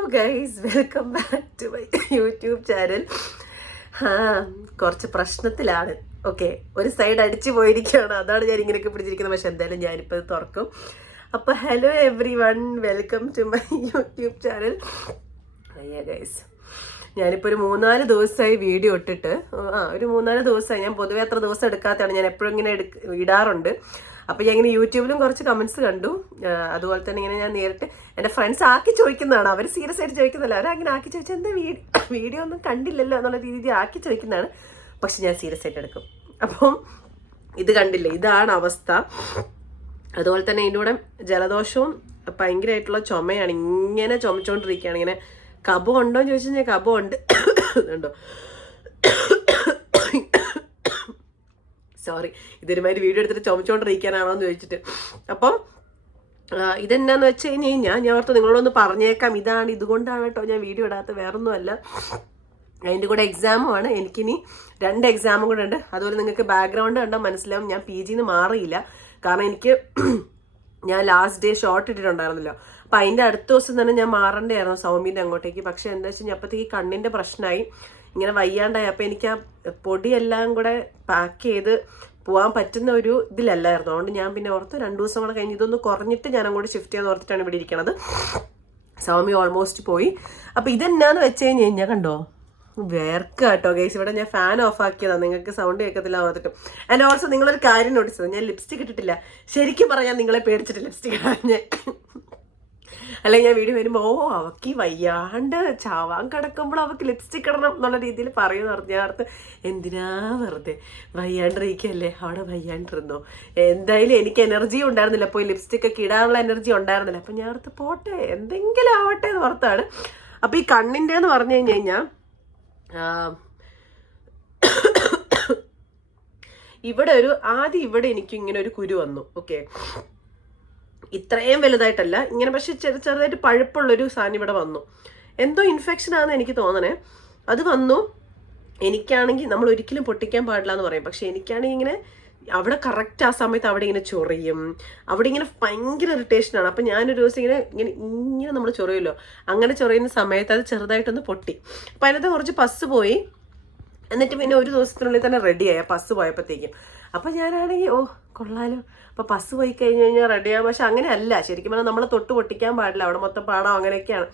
Hello guys, welcome back to my YouTube channel. കുറച്ച് പ്രശ്നത്തിലാണ്. Okay, ഒരു സൈഡ് അടിച്ചു പോയിരിക്കുകയാണ്, അതാണ് ഞാൻ ഇങ്ങനെയൊക്കെ പിടിച്ചിരിക്കുന്നത്. പക്ഷെ എന്തായാലും ഞാനിപ്പോൾ ഇത് തുറക്കും. അപ്പോൾ hello everyone, welcome to my YouTube channel. അയ്യ ഗൈസ്, ഞാനിപ്പോൾ ഒരു 3-4 ദിവസമായി വീഡിയോ ഇട്ടിട്ട്. ഒരു 3-4 ദിവസമായി. ഞാൻ പൊതുവേ അത്ര ദിവസം എടുക്കാത്തതാണ്, ഞാൻ എപ്പോഴും ഇങ്ങനെ ഇടാറുണ്ട്. അപ്പോൾ ഞാൻ ഇങ്ങനെ യൂട്യൂബിലും കുറച്ച് കമൻസ് കണ്ടു. അതുപോലെ തന്നെ ഇങ്ങനെ ഞാൻ നേരിട്ട് എൻ്റെ ഫ്രണ്ട്സ് ആക്കി ചോദിക്കുന്നതാണ്. അവർ സീരിയസ് ആയിട്ട് ചോദിക്കുന്നില്ല, അവരങ്ങനെ ആക്കി ചോദിച്ചാൽ എന്താ വീഡിയോ ഒന്നും കണ്ടില്ലല്ലോ എന്നുള്ള രീതിയിൽ ആക്കി ചോദിക്കുന്നതാണ്. പക്ഷെ ഞാൻ സീരിയസ് ആയിട്ട് എടുക്കും. അപ്പം ഇത് കണ്ടില്ലേ, ഇതാണ് അവസ്ഥ. അതുപോലെ തന്നെ ഇതിൻ്റെ കൂടെ ജലദോഷവും ഭയങ്കരമായിട്ടുള്ള ചുമയാണ്. ഇങ്ങനെ ചുമച്ചുകൊണ്ടിരിക്കുകയാണ്. ഇങ്ങനെ കഫം ഉണ്ടോ എന്ന് ചോദിച്ചു കഴിഞ്ഞാൽ കഫം ഉണ്ട്. ഉണ്ടോ? സോറി, ഇതൊരുമാതിരി വീഡിയോ എടുത്തിട്ട് ചുമച്ചുകൊണ്ടിരിക്കാനാണോ എന്ന് ചോദിച്ചിട്ട്. അപ്പം ഇതെന്നാന്ന് വെച്ച് കഴിഞ്ഞാൽ ഞാൻ ഓർത്ത് നിങ്ങളോടൊന്ന് പറഞ്ഞേക്കാം, ഇതുകൊണ്ടാണ് കേട്ടോ ഞാൻ വീഡിയോ ഇടാത്ത, വേറൊന്നുമല്ല. അതിൻ്റെ കൂടെ എക്സാമുമാണ്. എനിക്കിനി 2 എക്സാമും കൂടെ ഉണ്ട്. അതുപോലെ നിങ്ങൾക്ക് ബാക്ക്ഗ്രൗണ്ട് കണ്ടാൽ മനസ്സിലാവും, ഞാൻ PG മാറിയില്ല. കാരണം ഞാൻ ലാസ്റ്റ് ഡേ ഷോർട്ട് ഇട്ടിട്ടുണ്ടായിരുന്നല്ലോ. അപ്പം അതിൻ്റെ അടുത്ത ദിവസം തന്നെ ഞാൻ മാറേണ്ടതായിരുന്നു സൗമ്യൻ്റെ അങ്ങോട്ടേക്ക്. പക്ഷെ എന്താ വെച്ച് കഴിഞ്ഞാൽ അപ്പോഴത്തേക്ക് കണ്ണിൻ്റെ പ്രശ്നമായി, ഇങ്ങനെ വയ്യാണ്ടായി. അപ്പം എനിക്ക് ആ പൊടിയെല്ലാം കൂടെ പാക്ക് ചെയ്ത് പോകാൻ പറ്റുന്ന ഒരു ഇതിലല്ലായിരുന്നു. അതുകൊണ്ട് ഞാൻ പിന്നെ ഓർത്ത് 2 ദിവസം കൂടെ കഴിഞ്ഞ് ഇതൊന്ന് കുറഞ്ഞിട്ട് ഞാൻ അങ്ങോട്ട് ഷിഫ്റ്റ് ചെയ്യാൻ ഓർത്തിട്ടാണ് ഇവിടെ ഇരിക്കണത്. സൗമ്യ ഓൾമോസ്റ്റ് പോയി. അപ്പം ഇതെന്നാന്ന് വെച്ച് കഴിഞ്ഞാൽ കണ്ടോ, വേർക്കുക കേട്ടോ ഗൈസ്. ഇവിടെ ഞാൻ ഫാൻ ഓഫ് ആക്കിയതാണ്, നിങ്ങൾക്ക് സൗണ്ട് കേൾക്കത്തില്ല ഓർത്തിട്ടും. ആൻഡ് ഓൾസോ നിങ്ങളൊരു കാര്യം നോട്ടീസ് ചെയ്തത്, ഞാൻ ലിപ്സ്റ്റിക് ഇട്ടിട്ടില്ല. ശരിക്കും പറഞ്ഞാൽ നിങ്ങളെ പേടിച്ചിട്ട് ലിപ്സ്റ്റിക് ഇടാഞ്ഞ്. അല്ലെങ്കിൽ ഞാൻ വീഡിയോ വരുമ്പോൾ അവൾക്ക് വയ്യാണ്ട് ചാവാൻ കിടക്കുമ്പോൾ അവൾക്ക് ലിപ്സ്റ്റിക് ഇടണം എന്നുള്ള രീതിയിൽ പറയുമെന്ന് പറഞ്ഞു. ഞാൻ ഓർത്ത് എന്തിനാ വെറുതെ, വയ്യാണ്ടിരിക്കല്ലേ, അവിടെ വയ്യാണ്ടിരുന്നോ. എന്തായാലും എനിക്ക് എനർജി ഉണ്ടായിരുന്നില്ല, പോയി ലിപ്സ്റ്റിക് ഒക്കെ ഇടാനുള്ള എനർജി ഉണ്ടായിരുന്നില്ല. അപ്പം ഞാൻ ഓർത്ത് പോട്ടെ, എന്തെങ്കിലും ആവട്ടെ എന്ന് ഓർത്താണ്. അപ്പം ഈ കണ്ണിൻ്റെ എന്ന് പറഞ്ഞു കഴിഞ്ഞാൽ ഇവിടെ ആദ്യം ഇവിടെ എനിക്ക് ഇങ്ങനെ ഒരു കുരു വന്നു. ഓക്കെ, ഇത്രയും വലുതായിട്ടല്ല ഇങ്ങനെ, പക്ഷെ ചെറുതായിട്ട് പഴുപ്പുള്ളൊരു സാധനം ഇവിടെ വന്നു. എന്തോ ഇൻഫെക്ഷൻ ആണെന്ന് എനിക്ക് തോന്നണേ. അത് വന്നു. എനിക്കാണെങ്കിൽ നമ്മൾ ഒരിക്കലും പൊട്ടിക്കാൻ പാടില്ല എന്ന് പറയും. പക്ഷെ എനിക്കാണെങ്കിൽ ഇങ്ങനെ അവിടെ കറക്റ്റ് ആ സമയത്ത് അവിടെ ഇങ്ങനെ ചൊറിയും, അവിടെ ഇങ്ങനെ ഭയങ്കര ഇറിറ്റേഷനാണ്. അപ്പം ഞാനൊരു ദിവസം ഇങ്ങനെ നമ്മൾ ചൊറിയുമല്ലോ, അങ്ങനെ ചൊറിയുന്ന സമയത്ത് അത് ചെറുതായിട്ടൊന്ന് പൊട്ടി. അപ്പം അതിനകത്ത് കുറച്ച് പസ് പോയി. എന്നിട്ട് പിന്നെ ഒരു ദിവസത്തിനുള്ളിൽ തന്നെ റെഡിയായി ആ പസ് പോയപ്പോഴത്തേക്കും. അപ്പം ഞാനാണെങ്കിൽ കൊള്ളാലോ, അപ്പോൾ പസ് പോയി കഴിഞ്ഞ് കഴിഞ്ഞാൽ റെഡിയാകും. പക്ഷെ അങ്ങനെയല്ല, ശരിക്കും പറഞ്ഞാൽ നമ്മൾ തൊട്ട് പൊട്ടിക്കാൻ പാടില്ല, അവിടെ മൊത്തം പാടം അങ്ങനെയൊക്കെയാണ്.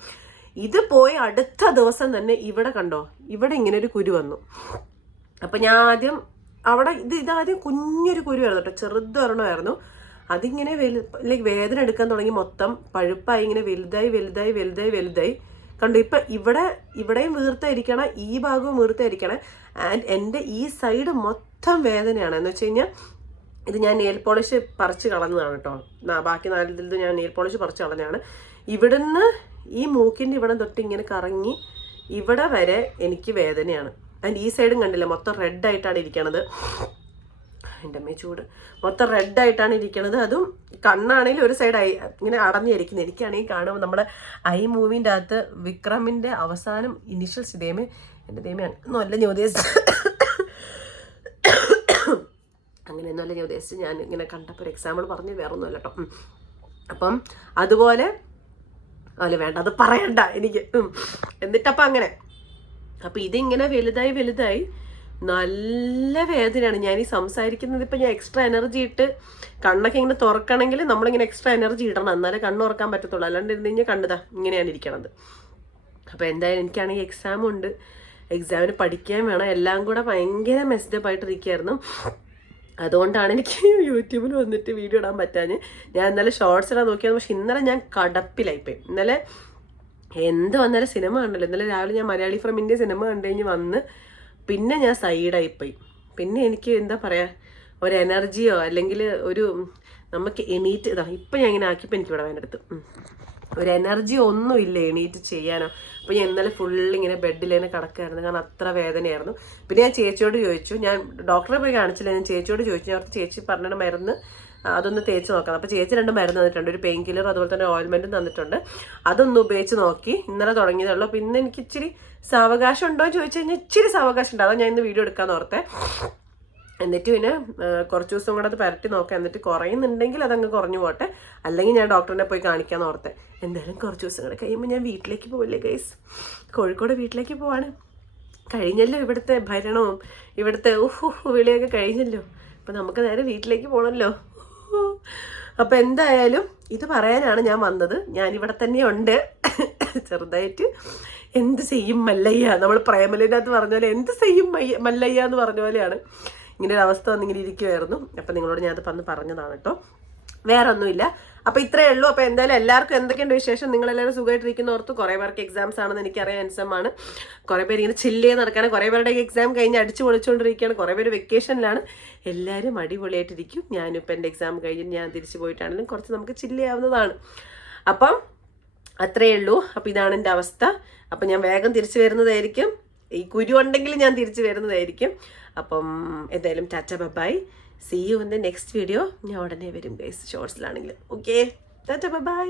ഇത് പോയി അടുത്ത ദിവസം തന്നെ ഇവിടെ കണ്ടോ, ഇവിടെ ഇങ്ങനെ ഒരു കുരു വന്നു. അപ്പം ഞാൻ ആദ്യം അവിടെ ഇതാദ്യം കുഞ്ഞൊരു കുരുവായിരുന്നു കേട്ടോ, ചെറുതൊരെണ്ണമായിരുന്നു. അതിങ്ങനെ വേദന എടുക്കാൻ തുടങ്ങി, മൊത്തം പഴുപ്പായി, ഇങ്ങനെ വലുതായി കണ്ടു. ഇപ്പം ഇവിടെയും വീർത്തായിരിക്കണം, ഈ ഭാഗവും വീർത്തായിരിക്കണം. ആൻഡ് എൻ്റെ ഈ സൈഡ് മൊത്തം വേദനയാണ്. എന്ന് വെച്ച് കഴിഞ്ഞാൽ ഇത് ഞാൻ നെയിൽ പോളിഷ് പറിച്ച് കളഞ്ഞതാണ് കേട്ടോ. ബാക്കി 4 ഞാൻ നെയിൽ പോളിഷ് പറിച്ച് കളഞ്ഞാണ്. ഇവിടുന്ന് ഈ മൂക്കിൻ്റെ ഇവിടെ തൊട്ട് ഇങ്ങനെ കറങ്ങി ഇവിടെ വരെ എനിക്ക് വേദനയാണ്. ആൻഡ് ഈ സൈഡും കണ്ടില്ല, മൊത്തം റെഡായിട്ടാണ് ഇരിക്കണത്. എൻ്റെ അമ്മ ചൂട്, മൊത്തം റെഡായിട്ടാണ് ഇരിക്കണത്. അതും കണ്ണാണെങ്കിലും ഒരു സൈഡ് ഇങ്ങനെ അടഞ്ഞിരിക്കുന്നത്. എനിക്കാണെങ്കിൽ കാണുമ്പോൾ നമ്മുടെ ഐ മൂവിൻ്റെ അകത്ത് വിക്രമിൻ്റെ അവസാനം ഇനിഷ്യൽസ് എൻ്റെ ദൈവമാണ് നല്ല ഞാൻ ഉദ്ദേശിച്ചത്, അങ്ങനെയൊന്നുമല്ല ഞാൻ ഉദ്ദേശിച്ച്. ഞാൻ ഇങ്ങനെ കണ്ടപ്പോൾ ഒരു എക്സാമ്പിൾ പറഞ്ഞ് വേറൊന്നുമല്ല കേട്ടോ. അപ്പം അതുപോലെ വേണ്ട, അത് പറയണ്ട എനിക്ക്. എന്നിട്ടപ്പം അങ്ങനെ അപ്പം ഇതിങ്ങനെ വലുതായി നല്ല വേദനയാണ്. ഞാൻ ഈ സംസാരിക്കുന്നത് ഇപ്പം ഞാൻ എക്സ്ട്രാ എനർജി ഇട്ട് കണ്ണൊക്കെ ഇങ്ങനെ തുറക്കണമെങ്കിൽ നമ്മളിങ്ങനെ എക്സ്ട്രാ എനർജി ഇടണം, എന്നാലേ കണ്ണ് തുറക്കാൻ പറ്റത്തുള്ളൂ. അല്ലാണ്ട് ഇരുന്ന് കഴിഞ്ഞാൽ കണ്ടതാ ഇങ്ങനെയാണ് ഇരിക്കണത്. അപ്പോൾ എന്തായാലും എനിക്കാണെങ്കിൽ എക്സാമുണ്ട്, എക്സാമിന് പഠിക്കാൻ വേണം, എല്ലാം കൂടെ ഭയങ്കര മെസ്ഡപ്പ് ആയിട്ടിരിക്കുകയായിരുന്നു. അതുകൊണ്ടാണ് എനിക്ക് യൂട്യൂബിൽ വന്നിട്ട് വീഡിയോ ഇടാൻ പറ്റാഞ്ഞ്. ഞാൻ ഇന്നലെ ഷോർട്സ് ഇടാൻ നോക്കിയത്, പക്ഷെ ഇന്നലെ ഞാൻ കടപ്പിലായിപ്പോയി. ഇന്നലെ എന്ത് വന്നാലും സിനിമ കണ്ടല്ലോ. ഇന്നലെ രാവിലെ ഞാൻ മലയാളി ഫ്രം ഇന്ത്യ സിനിമ കണ്ടു കഴിഞ്ഞ് വന്ന് പിന്നെ ഞാൻ സൈഡായിപ്പോയി. പിന്നെ എനിക്ക് എന്താ പറയുക, ഒരു എനർജിയോ അല്ലെങ്കിൽ ഒരു നമുക്ക് എണീറ്റ് ഇപ്പം ഞാൻ ഇങ്ങനെ ആക്കിയപ്പോൾ എനിക്ക് ഇവിടെ വേനെടുത്ത് ഒരു എനർജി ഒന്നുമില്ല എണീറ്റ് ചെയ്യാനോ. അപ്പോൾ ഞാൻ ഇന്നലെ ഫുള്ളിങ്ങനെ ബെഡിലേനെ കിടക്കുകയായിരുന്നു, കാരണം അത്ര വേദനയായിരുന്നു. പിന്നെ ഞാൻ ചേച്ചിയോട് ചോദിച്ചു, ഞാൻ ഡോക്ടറെ പോയി കാണിച്ചില്ല, ഞാൻ ചേച്ചിയോട് ചോദിച്ചു. ഞാൻ ചേച്ചി പറഞ്ഞ മരുന്ന് അതൊന്ന് തേച്ച് നോക്കാം. അപ്പോൾ ചേച്ചി 2 മരുന്ന് തന്നിട്ടുണ്ട്, ഒരു പെയിൻ കില്ലറും അതുപോലെ തന്നെ ഓയിൽമെൻറ്റും തന്നിട്ടുണ്ട്. അതൊന്ന് ഉപയോഗിച്ച് നോക്കി. ഇന്നലെ തുടങ്ങിയതുള്ളൂ. പിന്നെ എനിക്ക് ഇച്ചിരി സാവകാശം ഉണ്ടോ എന്ന് ചോദിച്ചു കഴിഞ്ഞാൽ ഇച്ചിരി സാവകാശം ഉണ്ട്. അതാണ് ഞാൻ ഇന്ന് വീഡിയോ എടുക്കാമെന്ന് ഓർത്തേ. എന്നിട്ട് പിന്നെ കുറച്ച് ദിവസം കൂടെ അത് പരട്ടി നോക്കാം. എന്നിട്ട് കുറയുന്നുണ്ടെങ്കിൽ അതങ്ങ് കുറഞ്ഞു പോട്ടെ, അല്ലെങ്കിൽ ഞാൻ ഡോക്ടറിനെ പോയി കാണിക്കാമെന്ന് ഓർത്തെ. എന്തായാലും കുറച്ച് ദിവസം കൂടെ കഴിയുമ്പോൾ ഞാൻ വീട്ടിലേക്ക് പോവില്ലേ ഗൈസ്, കോഴിക്കോട് വീട്ടിലേക്ക് പോവാണ്. കഴിഞ്ഞല്ലോ ഇവിടുത്തെ ഭരണവും ഇവിടുത്തെ വിളിയൊക്കെ കഴിഞ്ഞല്ലോ. അപ്പം നമുക്ക് നേരെ വീട്ടിലേക്ക് പോകണമല്ലോ. അപ്പം എന്തായാലും ഇത് പറയാനാണ് ഞാൻ വന്നത്. ഞാനിവിടെ തന്നെ ഉണ്ട് ചെറുതായിട്ട്. എന്ത് ചെയ്യും മല്ലയ്യ, നമ്മൾ പ്രേമലിനകത്ത് പറഞ്ഞ പോലെ എന്ത് ചെയ്യും മല്ലയ്യ എന്ന് പറഞ്ഞ പോലെയാണ്. ഇങ്ങനെ ഒരു അവസ്ഥ വന്നിങ്ങനെ ഇരിക്കുമായിരുന്നു. അപ്പം നിങ്ങളോട് ഞാനത് പറഞ്ഞതാണ് കേട്ടോ, വേറെ ഒന്നുമില്ല. അപ്പം ഇത്രയേ ഉള്ളൂ. അപ്പം എന്തായാലും എല്ലാവർക്കും എന്തൊക്കെയുണ്ട് വിശേഷം? നിങ്ങളെല്ലാവരും സുഖമായിട്ടിരിക്കുന്നോർത്ത്. കുറേ പേർക്ക് എക്സാംസ് ആണെന്ന് എനിക്കറിയാം, എൻസമാണ്. കുറേ പേര് ഇങ്ങനെ ചില്ല് ചെയ്ത് നടക്കുകയാണ്, കുറേ പേരുടെ എക്സാം കഴിഞ്ഞ് അടിച്ച് പൊളിച്ചുകൊണ്ടിരിക്കുകയാണ്, കുറേ പേര് വെക്കേഷനിലാണ്. എല്ലാവരും അടിപൊളിയായിട്ടിരിക്കും. ഞാനും ഇപ്പം എൻ്റെ എക്സാം കഴിഞ്ഞ് ഞാൻ തിരിച്ച് പോയിട്ടാണെങ്കിലും കുറച്ച് നമുക്ക് ചില്ല് ചെയ്യാവുന്നതാണ്. അപ്പം അത്രയേ ഉള്ളൂ. അപ്പം ഇതാണ് എൻ്റെ അവസ്ഥ. അപ്പം ഞാൻ വേഗം തിരിച്ചു വരുന്നതായിരിക്കും. ഈ കുരു ഉണ്ടെങ്കിൽ ഞാൻ തിരിച്ചു വരുന്നതായിരിക്കും. അപ്പം എന്തായാലും tata bye, see you in the next video. ഞാൻ ഉടനെ വരും ഗൈസ്, ഷോർട്സിലാണെങ്കിലും. Okay, tata by.